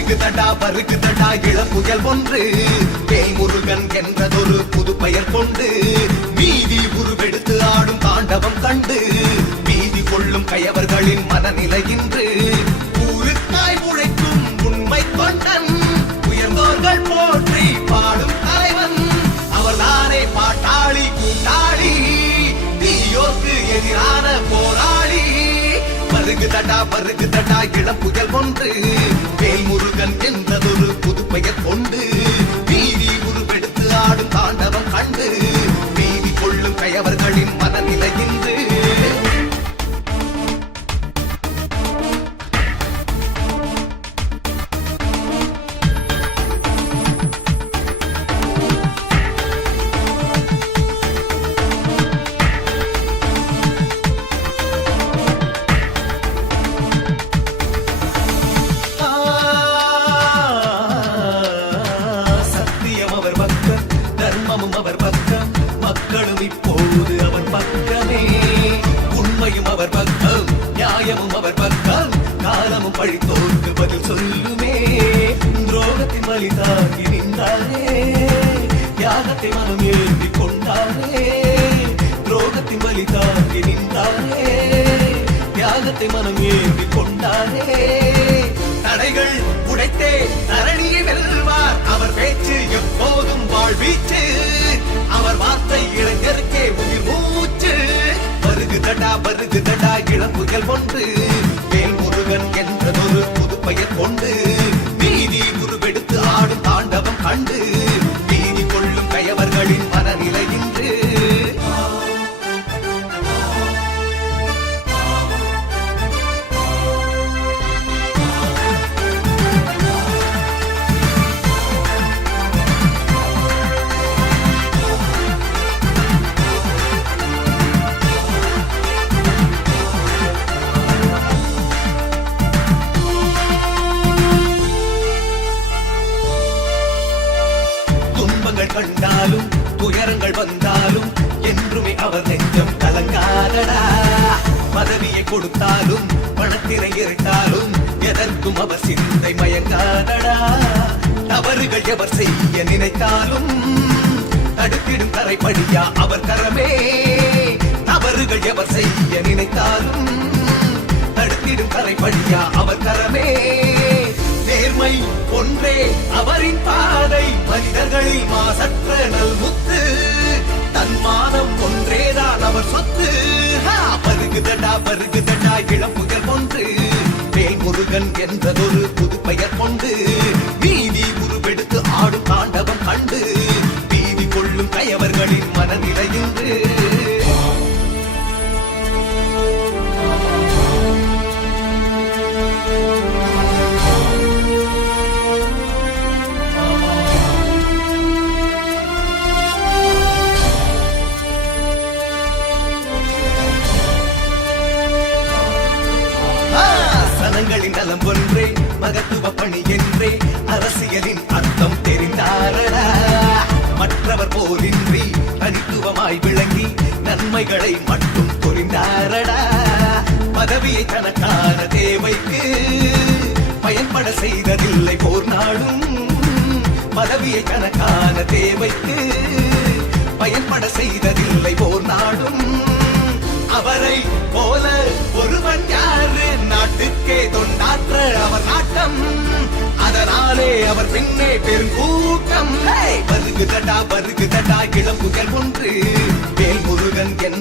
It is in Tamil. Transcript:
வருகுதடா வருகுதடா இளப்புயல் ஒன்று. வேல்முருகன் என்றதொரு புது பெயர் கொண்டு மீதி உருவெடுத்து ஆடும் தாண்டவம் கண்டு மீதி கொள்ளும் கயவர்களின் மனநிலை இன்று. வருகுதடா வருகுதடா இளம் புயல் ஒன்று. வேல்முருகன் என்றதொரு புதுப்பெயர் கொண்டு. மக்களும் இப்போது அவர் பக்கமே. உண்மையும் அவர் பக்கம் நியாயமும் அவர் பக்கம். காலமும் பழித்தோர்க்கு பதில் சொல்லுமே. துரோகத்தின் வழி தாங்கி நின்றாரே. தியாகத்தை மனம் ஏந்தி கொண்டாரே. துரோகத்தின் வழி தாங்கி நின்றாரே. தியாகத்தை மனம் ஏந்தி வருகுதடா வருகுதடா ஒன்று மேல் முருகன் என்றதொரு புது பெயர் கொண்டு. நீதி உருவெடுத்து ஆடும் தாண்டவம் கண்டு. வந்தாலும் என்றுமே அவர் நெஞ்சம் கலங்காதடா. பதவியை கொடுத்தாலும் பணத்தினை இருட்டாலும் எதற்கும் அவர் சிந்தை மயங்காதடா. தவறுகள் எவர் செய்ய நினைத்தாலும் தடுத்திடும் தரைப்படியா அவர் கரமே. தவறுகள் எவர் செய்ய நினைத்தாலும் தடுத்திடும் தரைப்படியா அவர் கரமே. நேர்மை ஒன்றே அவரின் பாதை மனிதர்களில் மாசற்ற நல்முத்து. தன்மானம் ஒன்றேதான் அவர் சொத்து. ஹா, பருகுதடா பருகுதடா இளம் ஒன்று வேல் முருகன் என்றதொரு புது பெயர் கொண்டு. நீதி சனங்களின் நலம் ஒன்றே மகத்துவ பணி என்றே அரசியலின் அர்த்தம் தெரிந்தாரடா. மற்றவர் போலின்றி தனித்துவமாய் விளங்கி நன்மைகளை மட்டும் புரிந்தாரடா. பதவியை தனக்கான தேவைக்கு பயன்பட செய்ததில்லை போர் நாடும் பதவியை தனக்கான தேவைக்கு பயன்பட செய்ததில்லை போர் நாட்டம் அதனாலே அவர் பின்னே பெருங்கூட்டம் ஹே! வருகுதடா வருகுதடா இளம்புகள் ஒன்று. வேல் முருகன் என்ற